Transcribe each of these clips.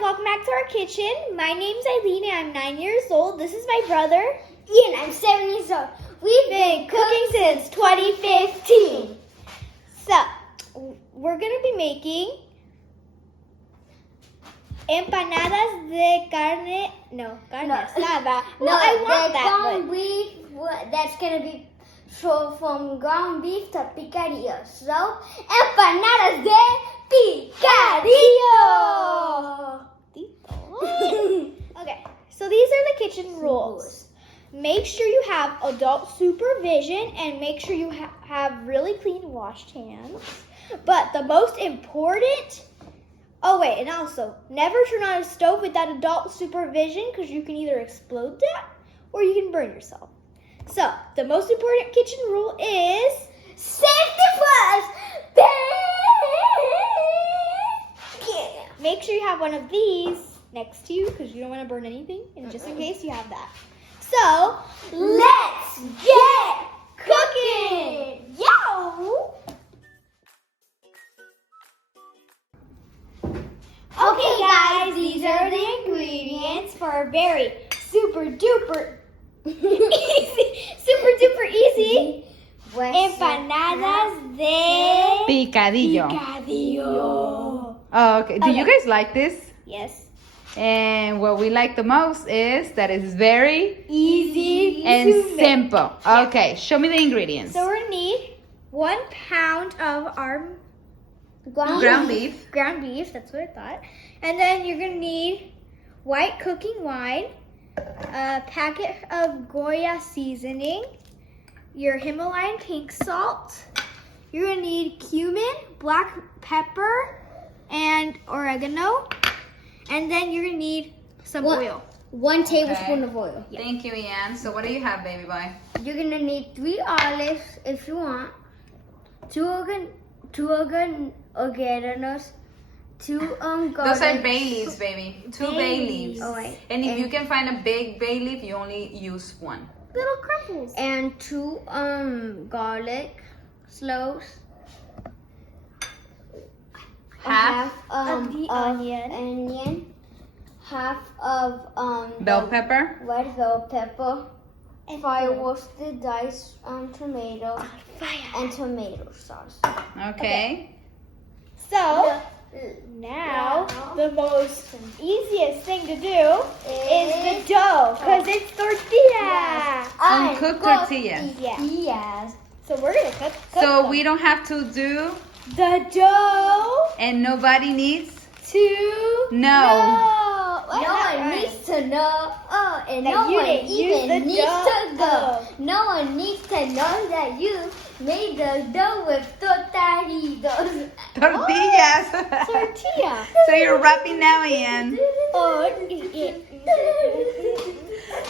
welcome back to our kitchen. My name's Aileen and I'm 9 years old. This is my brother. Ian, I'm 7 years old. We've been cooking since 2015. So, we're going to be making empanadas de carne. No, carne asada. No, I want that. Ground beef, that's going to be from ground beef to picadillo. So, empanadas de picadillo. Okay, so these are the kitchen rules. Make sure you have adult supervision and make sure you have really clean washed hands. But the most important, and also never turn on a stove without adult supervision because you can either explode that or you can burn yourself. So the most important kitchen rule is safety first. Make sure you have one of these next to you because you don't want to burn anything, and just in case you have that. So, let's get cooking! Yo! Okay guys, these are the ingredients for a very super duper easy empanadas de Picadillo. Oh, okay. Do you guys like this? Yes. And what we like the most is that it's very easy and to simple. Make. Okay, show me the ingredients. So we're gonna need 1 pound of our ground beef. Ground beef, that's what I thought. And then you're gonna need white cooking wine, a packet of Goya seasoning, your Himalayan pink salt. You're gonna need cumin, black pepper, and oregano. And then you're gonna need some oil. 1 tablespoon of oil. Yeah. Thank you, Ian. So what do you have, baby boy? You're gonna need 3 olives if you want, 2 oreganos, 2 garlic. Those are bay leaves, baby. 2 bay leaves. Oh, right. And if you can find a big bay leaf, you only use 1. Little crumbles. And 2 garlic cloves. Half of the onion, half of bell pepper, red bell pepper, fire roasted diced tomato, and tomato sauce. Okay. So now the most easiest thing to do is the dough because it's tortilla. Uncooked tortillas. Yes. So we're gonna cook So them. we don't have to do The dough and nobody needs to know. No one needs to know. And That no you one didn't use even the needs to dough. go. No one needs to know that you made the dough with tortillas. Tortillas. tortilla. So you're wrapping now, Ian.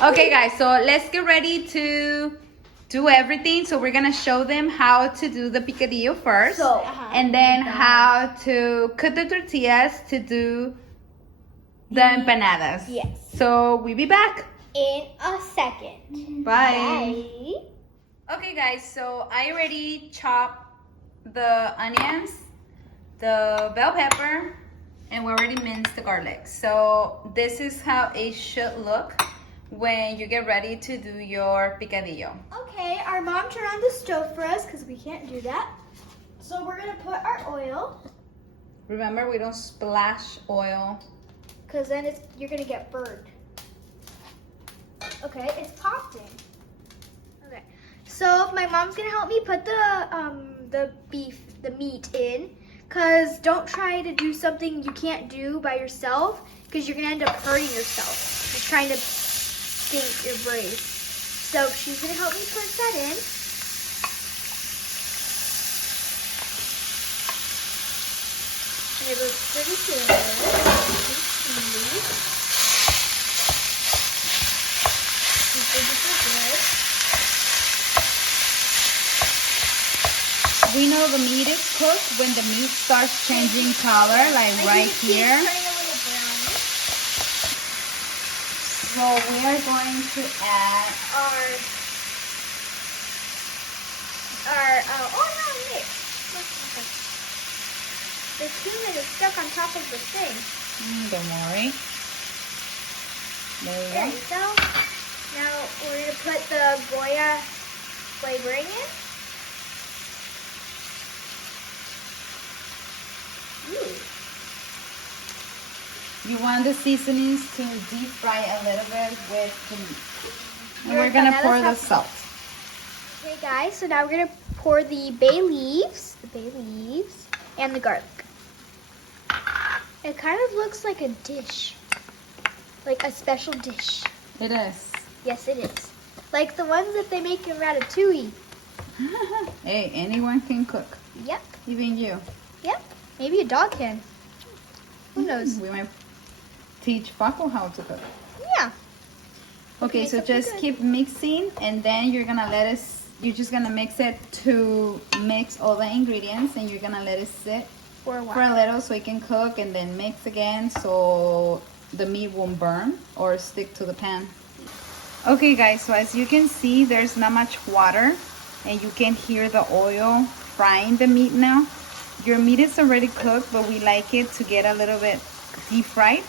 Okay, guys. So let's get ready to do everything. So we're gonna show them how to do the picadillo first, and then how to cut the tortillas to do the empanadas. Yes. So we'll be back In a second. Bye. Bye. Okay, guys. So I already chopped the onions, the bell pepper, and we already minced the garlic. So this is how it should look when you get ready to do your picadillo. Okay, our mom turned on the stove for us because we can't do that. So we're gonna put our oil Remember, we don't splash oil. because then you're gonna get burned. Okay, it's popping. Okay, so my mom's gonna help me put the meat in. Cause don't try to do something you can't do by yourself because you're gonna end up hurting yourself. Just trying to stink your brace. So she's gonna help me put that in. And it looks pretty good. We know the meat is cooked when the meat starts changing color, like right here. Turning a little brown. So we are going to add The cumin is stuck on top of the thing. Don't worry. There There we you go. Now we're gonna put the Goya flavoring in. Ooh. go. You want the seasonings to deep fry a little bit with the meat. And we're Your gonna empanadas pour the have- salt. Okay, guys. So now we're gonna pour the bay leaves, and the garlic. It kind of looks like a dish, like a special dish. It is. Yes, it is. Like the ones that they make in Ratatouille. Hey, anyone can cook. Yep. Even you. Yep. Maybe a dog can. Who knows? We might teach Paco how to cook. Yeah. Okay, Make so something just good. keep mixing, and then you're just gonna mix it to mix all the ingredients, and you're gonna let it sit For a for a while. little so it can cook, and then mix again so the meat won't burn or stick to the pan. Okay guys, so as you can see, there's not much water, and you can hear the oil frying the meat now. Your meat is already cooked, but we like it to get a little bit deep fried.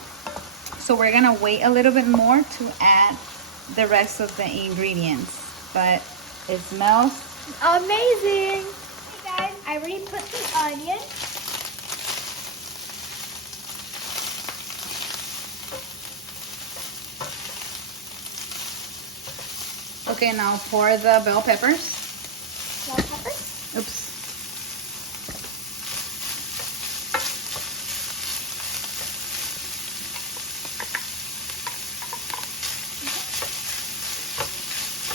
So we're gonna wait a little bit more to add the rest of the ingredients. But it smells Amazing. Hey guys, I already put the onion. okay. Now pour the bell peppers. Bell pepper. Oops.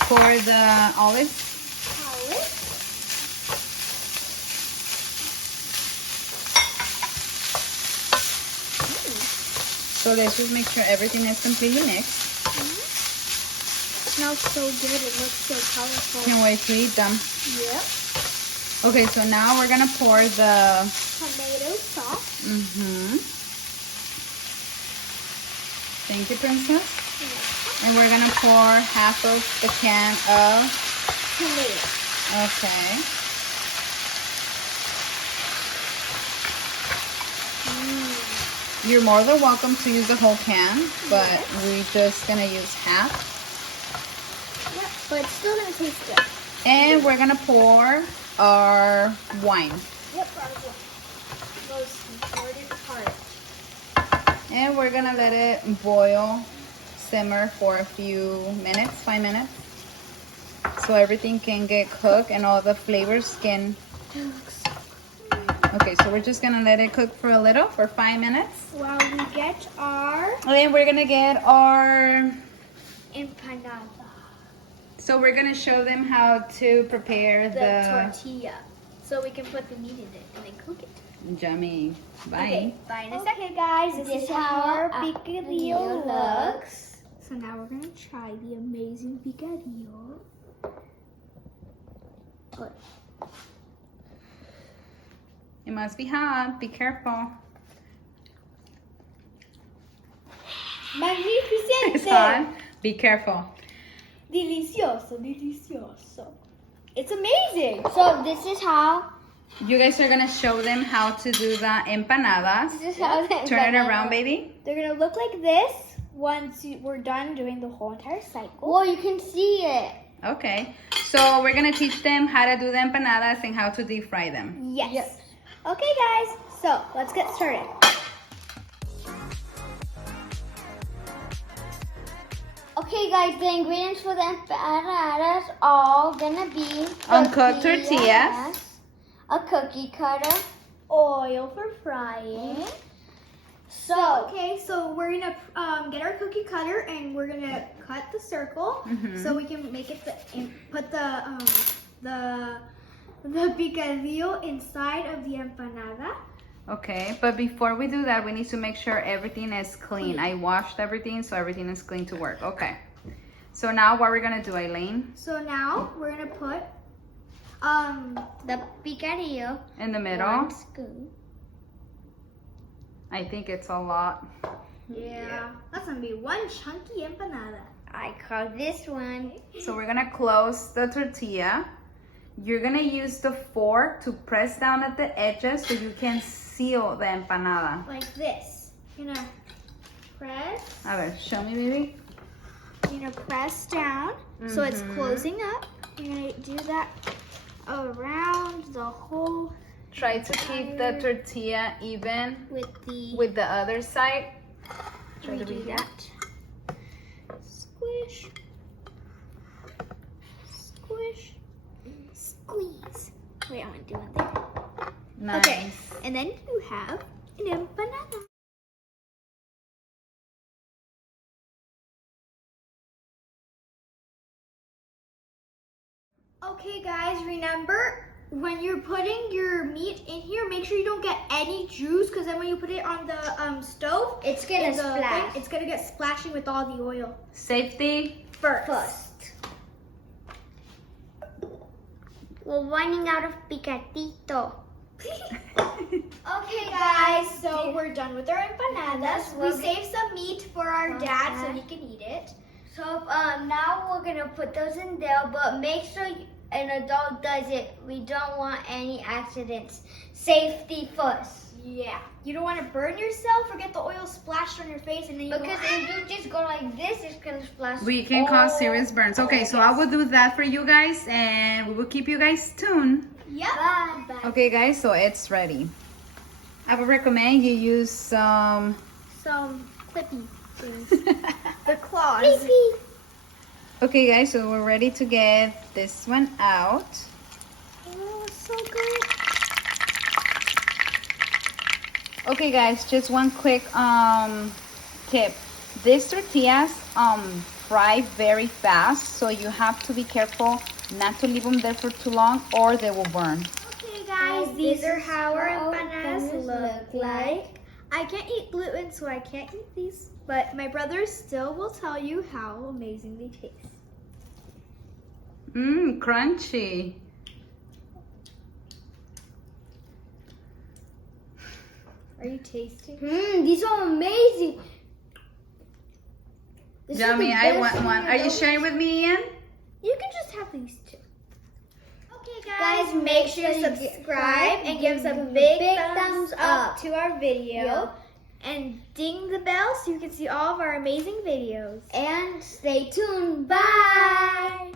Pour the olives. Olive. So let's just make sure everything is completely mixed. Smells so good. It looks so colorful. Can't wait to eat them. Yep. Okay, so now we're gonna pour the. Tomato sauce. Thank you, Princess. And we're gonna pour half of the can of. Tomato. Okay. You're more than welcome to use the whole can, but we're just gonna use half. Yep. But it's still gonna taste good. And we're gonna pour our wine. Yep. Most important part. And we're gonna let it boil, simmer for a few minutes, 5 minutes. So everything can get cooked and all the flavors can. Okay, so we're just gonna let it cook for a little, for 5 minutes. While we get our And then we're gonna get our. empanada. So we're gonna show them how to prepare The the. tortilla. So we can put the meat in it and then cook it. Yummy. Bye. Okay, bye in a second. Okay, guys, this is how our picadillo looks. So now we're gonna try the amazing picadillo. It must be hot. Be careful. It's Magnificente! hot. Be careful. Delicioso, delicioso. It's amazing. So this is how. You guys are gonna show them how to do the empanadas. This is how. Turn it around, baby. They're gonna look like this once we're done doing the whole entire cycle. Well, you can see it. Okay. So we're gonna teach them how to do the empanadas and how to deep fry them. Yes. Yep. Okay, guys. So let's get started. Okay, guys, the ingredients for the empanadas are gonna be Uncooked tortillas. A cookie cutter. Oil for frying. So, Okay, so we're gonna get our cookie cutter and we're gonna cut the circle so we can make it put the picadillo inside of the empanada. Okay, but before we do that, we need to make sure everything is clean. I washed everything, so everything is clean to work. Okay. So now what we're gonna do, Aileen? So now we're gonna put the picadillo. In the middle. 1 scoop. I think it's a lot. yeah, that's gonna be one chunky empanada. I call this one. So we're gonna close the tortilla. You're gonna use the fork to press down at the edges so you can seal the empanada. Like this. You're gonna press. A ver, show me, baby. You're gonna press down so it's closing up. You're gonna do that around the whole Try to keep the tortilla even with the other side. Try to do be here. that. Squish. Squish. Squeeze. Wait, I'm gonna do one there. Nice. Okay, and then you have an empanada. Okay guys, remember when you're putting your meat in here, make sure you don't get any juice, because then when you put it on the stove, It's gonna splash. it's gonna get splashing with all the oil. Safety. First. We're running out of picadito. Okay guys, so we're done with our empanadas. We We'll saved some meat for our dad so he can eat it. So now we're gonna put those in there, but make sure an adult does it. We don't want any accidents. Safety first. Yeah. You don't want to burn yourself or get the oil splashed on your face and then you Because if you just go like this, it's gonna splash. We can cause serious burns. Okay, so I will do that for you guys, and we will keep you guys tuned. Yep. Bye. Okay, guys, so it's ready. I would recommend you use some clippy things. The claws. Okay, guys, so we're ready to get this one out. Oh, it's so good. Okay, guys, just one quick tip. These tortillas fry very fast, so you have to be careful not to leave them there for too long or they will burn. Okay, guys, these are how our empanadas look like. I can't eat gluten, so I can't eat these, but my brother still will tell you how amazing they taste. Mmm, crunchy. Are you tasting? These are amazing. This is Yummy, the I best want one. Are you sharing with me, Ian? You can just have these two. Okay, guys, make sure to subscribe and give us a big thumbs up to our video. And ding the bell so you can see all of our amazing videos. And stay tuned. Bye.